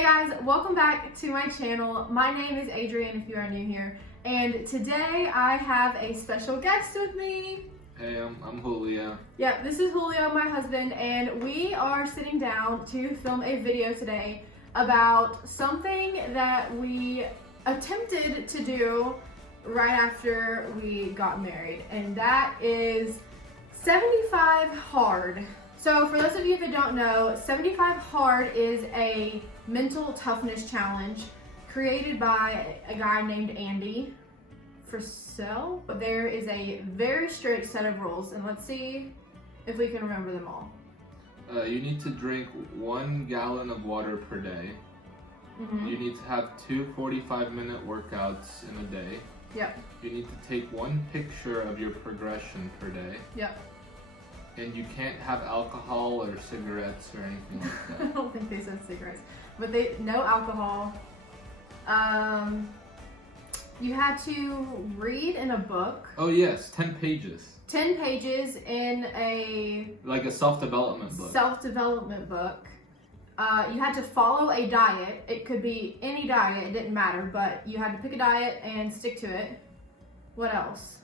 Hey guys, welcome back to my channel. My name is Adrienne if you are new here, and today I have a special guest with me. Hey, I'm Julio. Yep, this is Julio, my husband, and we are sitting down to film a video today about something that we attempted to do right after we got married, and that is 75 Hard. So for those of you that don't know, 75 Hard is a mental toughness challenge created by a guy named Andy Frisell, but there is a very strict set of rules, and let's see if we can remember them all. You need to drink 1 gallon of water per day. Mm-hmm. You need to have 2 45-minute workouts in a day. Yep. You need to take 1 picture of your progression per day. Yep. And you can't have alcohol or cigarettes or anything like I that. don't think they said cigarettes, but no alcohol. You had to read in a book. Oh yes, 10 pages. 10 pages in a Like a self-development book. self-development book. You had to follow a diet. It could be any diet, it didn't matter, but you had to pick a diet and stick to it. What else?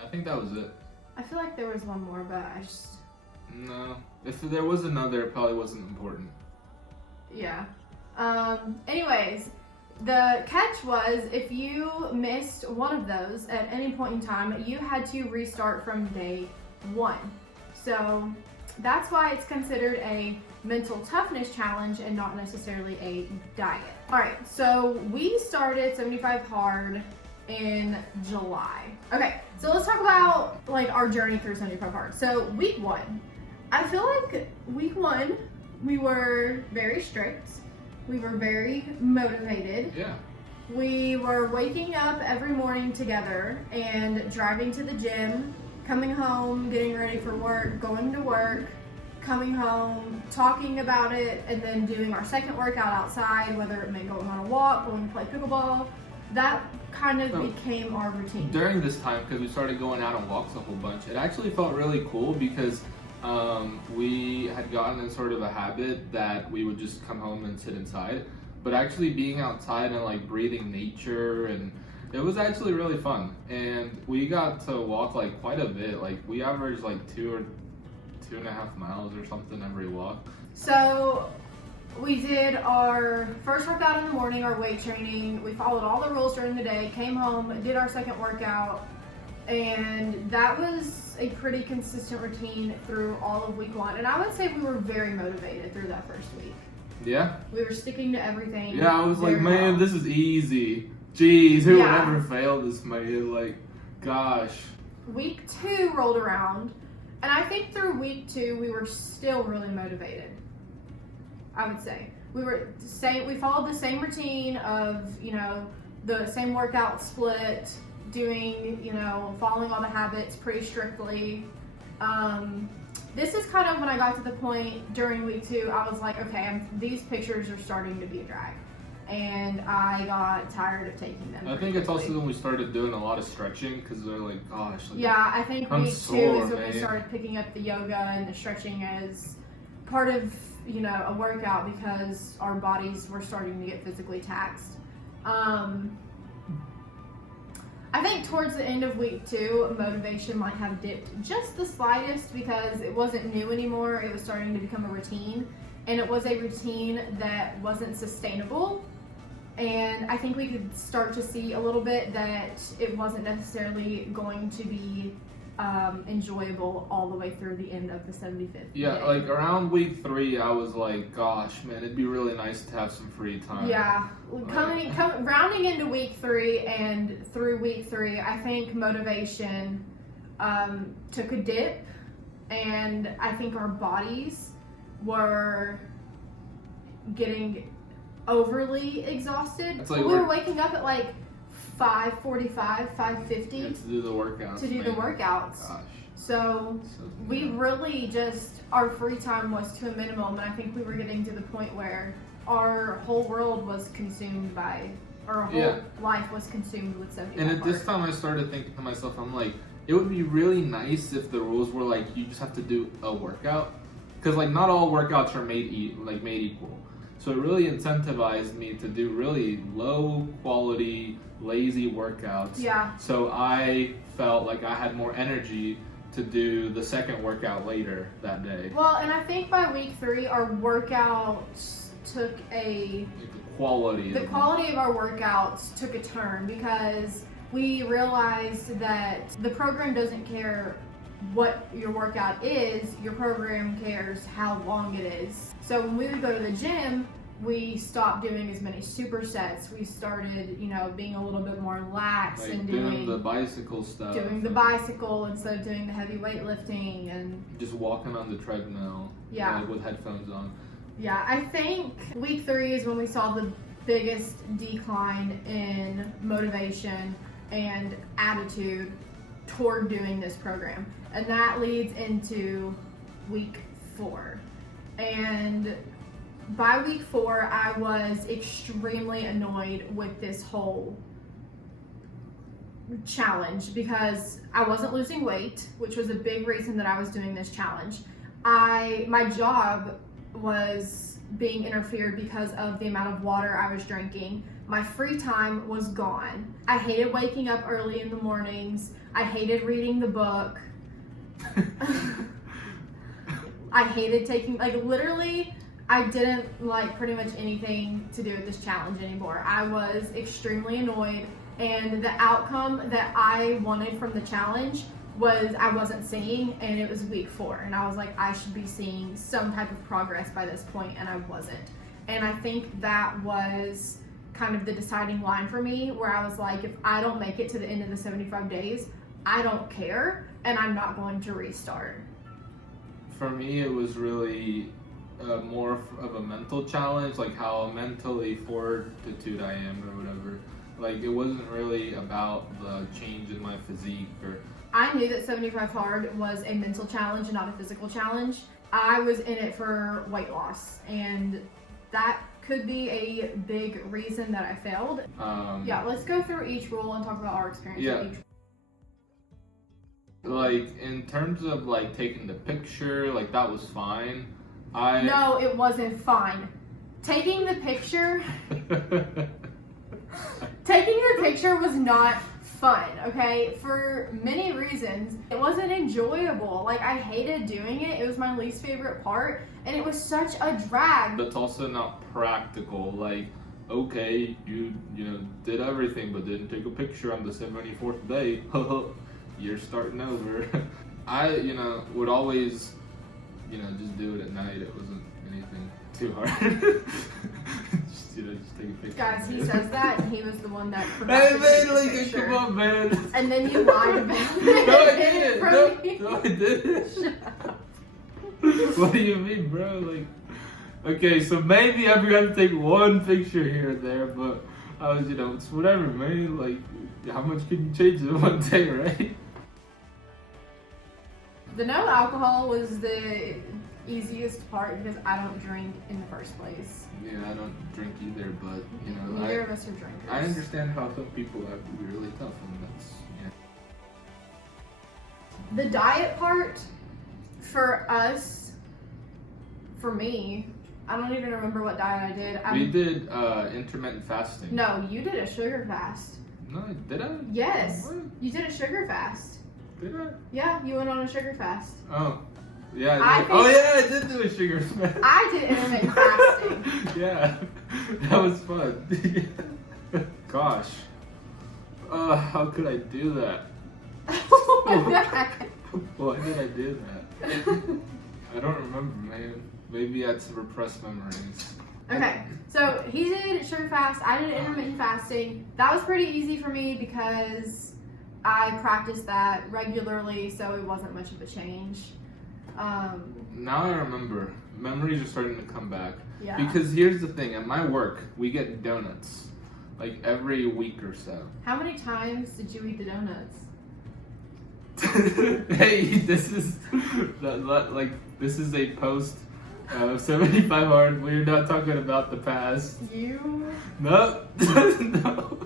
I think that was it. I feel like there was one more, but I just... No. If there was another, it probably wasn't important. Yeah. Anyways, the catch was if you missed one of those at any point in time, you had to restart from day 1. So that's why it's considered a mental toughness challenge and not necessarily a diet. All right, so we started 75 Hard in July. Okay, so let's talk about like our journey through 75 Hard. So week 1, I feel like week 1, we were very strict. We were very motivated. Yeah. We were waking up every morning together and driving to the gym, coming home, getting ready for work, going to work, coming home, talking about it, and then doing our second workout outside, whether it meant going on a walk, going to play pickleball. That kind of became our routine. During this time, because we started going out on walks a whole bunch, it actually felt really cool because we had gotten in sort of a habit that we would just come home and sit inside, but actually being outside and like breathing nature, and it was actually really fun. And we got to walk like quite a bit. Like we averaged like 2 or 2.5 miles or something every walk. So we did our first workout in the morning, our weight training. We followed all the rules during the day, came home, did our second workout, and that was a pretty consistent routine through all of week 1. And I would say we were very motivated through that first week. Yeah? We were sticking to everything. Yeah, I was like, very man, well. this is easy. Jeez, who Yeah. would ever fail this, man? Like, gosh. Week 2 rolled around, and I think through week 2 we were still really motivated. I would say we followed the same routine of, the same workout split, doing, following all the habits pretty strictly. This is kind of when I got to the point during week 2, I was like, okay, these pictures are starting to be a drag, and I got tired of taking them. I think it's also when we started doing a lot of stretching because they're like, gosh. Like, yeah, I think I'm week 2 sore, is when man. we started picking up the yoga and the stretching as part of, a workout because our bodies were starting to get physically taxed. I think towards the end of week 2, motivation might have dipped just the slightest because it wasn't new anymore. It was starting to become a routine, and it was a routine that wasn't sustainable. And I think we could start to see a little bit that it wasn't necessarily going to be enjoyable all the way through the end of the 75th Yeah, day. like around week 3, I was like, gosh, man, it'd be really nice to have some free time. Yeah, rounding into week 3 and through week 3, I think motivation took a dip, and I think our bodies were getting overly exhausted. It's like We were waking up at like 5:45, 5:50 Yeah, to do the workouts. to do the workouts. Gosh. So we really just, our free time was to a minimum, and I think we were getting to the point where our whole world was consumed by, our whole life was consumed with 75 And at this time, I started thinking to myself, I'm like, it would be really nice if the rules were like, you just have to do a workout. Because like not all workouts are made equal. So it really incentivized me to do really low quality, lazy workouts. Yeah. So I felt like I had more energy to do the second workout later that day. Well, and I think by week 3, our workouts took Like the quality of our workouts took a turn because we realized that the program doesn't care what your workout is, your program cares how long it is. So when we would go to the gym, we stopped doing as many supersets. We started, being a little bit more lax like and doing the bicycle stuff. doing the bicycle instead of doing the heavy weightlifting and just walking on the treadmill. Yeah. Like with headphones on. yeah, I think week 3 is when we saw the biggest decline in motivation and attitude toward doing this program. And that leads into week 4. And by week 4, I was extremely annoyed with this whole challenge because I wasn't losing weight, which was a big reason that I was doing this challenge. My job was being interfered because of the amount of water I was drinking. My free time was gone. I hated waking up early in the mornings. I hated reading the book. I hated taking, literally, I didn't like pretty much anything to do with this challenge anymore. I was extremely annoyed, and the outcome that I wanted from the challenge was I wasn't seeing, and it was week 4, and I was like, I should be seeing some type of progress by this point, and I wasn't. And I think that was kind of the deciding line for me, where I was like, if I don't make it to the end of the 75 days, I don't care, and I'm not going to restart. For me, it was really more of a mental challenge, like how mentally fortitude I am or whatever. Like, it wasn't really about the change in my physique or... I knew that 75 Hard was a mental challenge and not a physical challenge. I was in it for weight loss, and that could be a big reason that I failed. Yeah, let's go through each rule and talk about our experience with each. Like, in terms of like taking the picture, like that was fine. No, it wasn't fine. Taking the picture was not fun, okay? For many reasons. It wasn't enjoyable. Like, I hated doing it. It was my least favorite part, and it was such a drag. But it's also not practical. Like, okay, you did everything but didn't take a picture on the 74th day. You're starting over. I, would always, just do it at night. It wasn't anything too hard. just take a picture. Guys, he says that, and he was the one that Hey man, like, come on, man. And then you lied about it. No, I didn't. No, I didn't. What do you mean, bro? Like, okay, so maybe I'm gonna take one picture here and there, but I was, it's whatever, man. Like, how much can you change in one day, right? The no alcohol was the easiest part because I don't drink in the first place. Yeah, I don't drink either, but neither of us are drinkers. I understand how some people have to be really tough, and that's The diet part for us, for me, I don't even remember what diet I did. We did intermittent fasting. No, you did a sugar fast. No, did I? Yes, What? you did a sugar fast. Did I? Yeah, you went on a sugar fast. Oh. Yeah, I I did do a sugar fast. I did intermittent fasting. Yeah, that was fun. Gosh. How could I do that? Why did I do that? I don't remember, man. Maybe I had some repressed memories. Okay, so he did sugar fast, I did intermittent fasting. That was pretty easy for me because I practiced that regularly, so it wasn't much of a change. Now I remember. Memories are starting to come back. Yeah. Because here's the thing, at my work, we get donuts. Like every week or so. How many times did you eat the donuts? Hey, this is this is a post 75 hard. We're not talking about the past. You? No. No.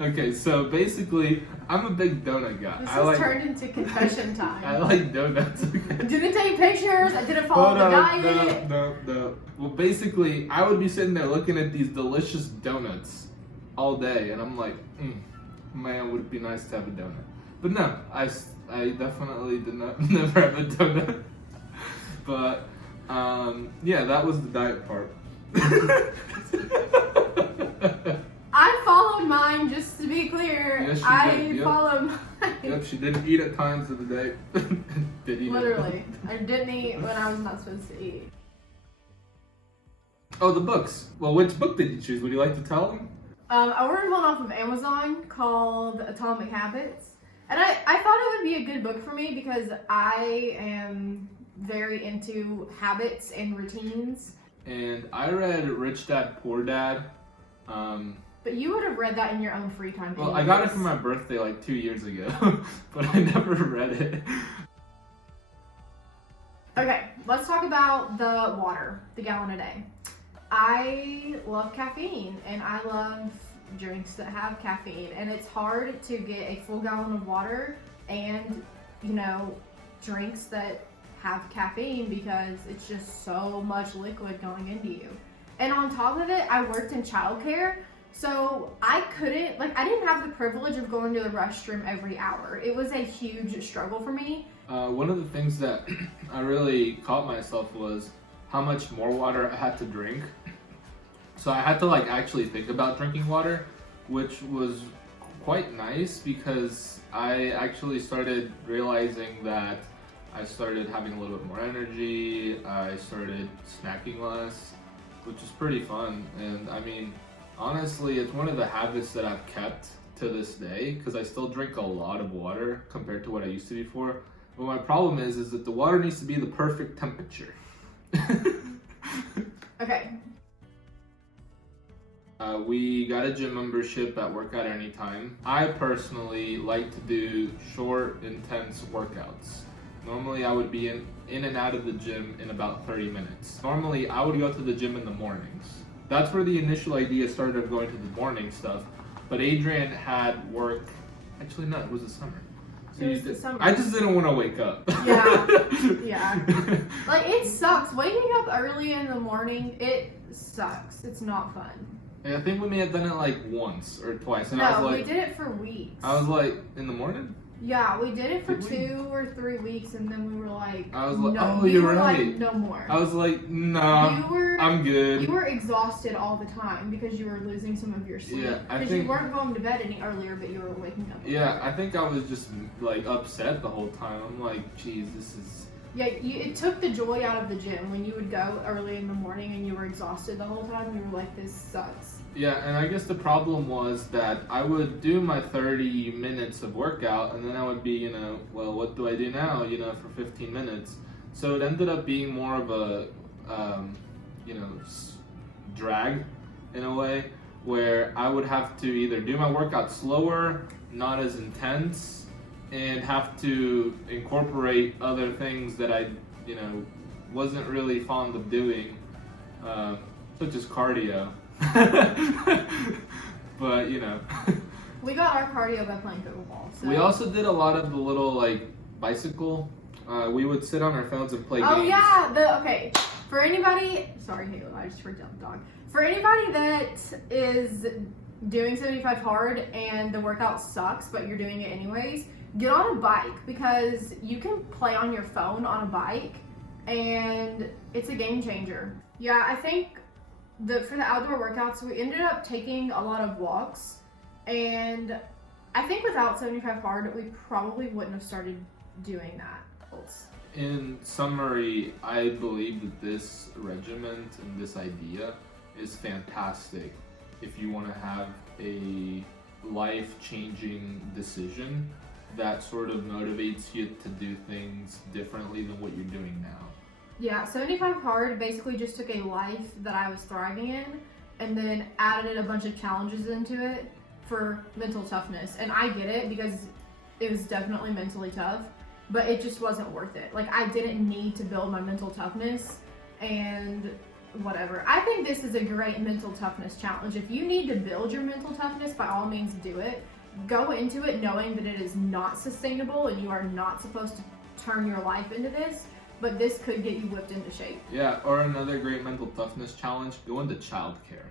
Okay, so basically, I'm a big donut guy. This has turned into confession time. I like donuts. Okay? Didn't take pictures. I didn't follow the diet. No. Well, basically, I would be sitting there looking at these delicious donuts all day, and I'm like, man, would it be nice to have a donut? But no, I definitely did not never have a donut. But yeah, that was the diet part. I followed mine, just to be clear. Yes, she I did, yep. followed mine. Yep, she didn't eat at times of the day. Did eat Literally. I didn't eat when I was not supposed to eat. Oh, the books. Well, which book did you choose? Would you like to tell them? I ordered one off of Amazon called Atomic Habits. And I thought it would be a good book for me because I am very into habits and routines. And I read Rich Dad, Poor Dad. But you would have read that in your own free time. Well, I got it for my birthday like 2 years ago, but I never read it. Okay, let's talk about the water, the gallon a day. I love caffeine and I love drinks that have caffeine, and it's hard to get a full gallon of water and, you know, drinks that have caffeine because it's just so much liquid going into you. And on top of it, I worked in childcare, so I didn't have the privilege of going to the restroom every hour. It was a huge struggle for me. One of the things that I really caught myself was how much more water I had to drink. So I had to like actually think about drinking water, which was quite nice because I actually started realizing that I started having a little bit more energy. I started snacking less, which is pretty fun. And I mean, honestly, it's one of the habits that I've kept to this day because I still drink a lot of water compared to what I used to before. But my problem is that the water needs to be the perfect temperature. Okay. We got a gym membership at Workout Anytime. I personally like to do short, intense workouts. Normally I would be in and out of the gym in about 30 minutes. Normally I would go to the gym in the mornings. That's where the initial idea started of going to the morning stuff. But Adrian had work, actually no, it was the summer. So It was the summer. I just didn't want to wake up. Yeah. Like, it sucks. Waking up early in the morning, it sucks. It's not fun. I think we may have done it like once or twice. And I No, was we like, did it for weeks. I was like, in the morning? Yeah, we did it for Did we? 2 or 3 weeks, and then we were like, I was like, no, oh, you you're were right. like, no more. I was like, nah, You I'm good. were exhausted all the time because you were losing some of your sleep. Yeah, I Because think- you weren't going to bed any earlier, but you were waking up. Yeah, I think I was just like upset the whole time. I'm like, geez, this is. Yeah, it took the joy out of the gym when you would go early in the morning and you were exhausted the whole time. You were like, this sucks. Yeah, and I guess the problem was that I would do my 30 minutes of workout and then I would be, you know, well, what do I do now, you know, for 15 minutes? So it ended up being more of a, you know, drag in a way where I would have to either do my workout slower, not as intense, and have to incorporate other things that I, you know, wasn't really fond of doing, such as cardio. But you know, We got our cardio by playing pickleball. So. we also did a lot of the little like bicycle. We would sit on our phones and play games. Oh yeah, okay. For anybody, sorry Caleb, I just freaked out the dog. For anybody that is doing 75 hard and the workout sucks, but you're doing it anyways, get on a bike because you can play on your phone on a bike, and it's a game changer. Yeah, I think for the outdoor workouts, we ended up taking a lot of walks, and I think without 75 hard, we probably wouldn't have started doing that. In summary, I believe that this regiment and this idea is fantastic if you want to have a life-changing decision that sort of motivates you to do things differently than what you're doing now. Yeah, 75 hard basically just took a life that I was thriving in and then added a bunch of challenges into it for mental toughness. And I get it because it was definitely mentally tough, but it just wasn't worth it. Like, I didn't need to build my mental toughness, and whatever. I think this is a great mental toughness challenge. If you need to build your mental toughness, by all means do it. Go into it knowing that it is not sustainable and you are not supposed to turn your life into this, but this could get you whipped into shape. Yeah, or another great mental toughness challenge, go into childcare.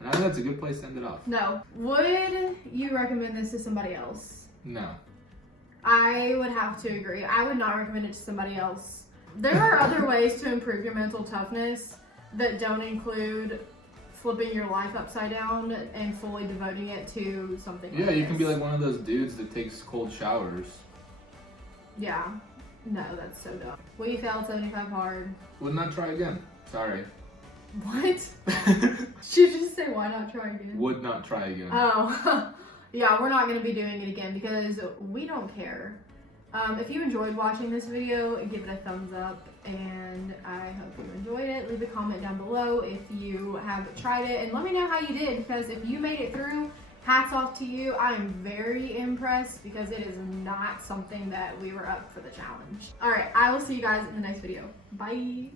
And I think that's a good place to end it off. No. Would you recommend this to somebody else? No. I would have to agree. I would not recommend it to somebody else. There are other ways to improve your mental toughness that don't include flipping your life upside down and fully devoting it to something like Yeah, you can be this. like one of those dudes that takes cold showers. Yeah. No, that's so dumb. We failed 75 hard. Would not try again. Sorry. What? Should you just say why not try again? Would not try again. Oh. Yeah, we're not going to be doing it again because we don't care. If you enjoyed watching this video, give it a thumbs up, and I hope you enjoyed it. Leave a comment down below if you have tried it, and let me know how you did, because if you made it through, hats off to you. I am very impressed because it is not something that we were up for the challenge. All right, I will see you guys in the next video. Bye.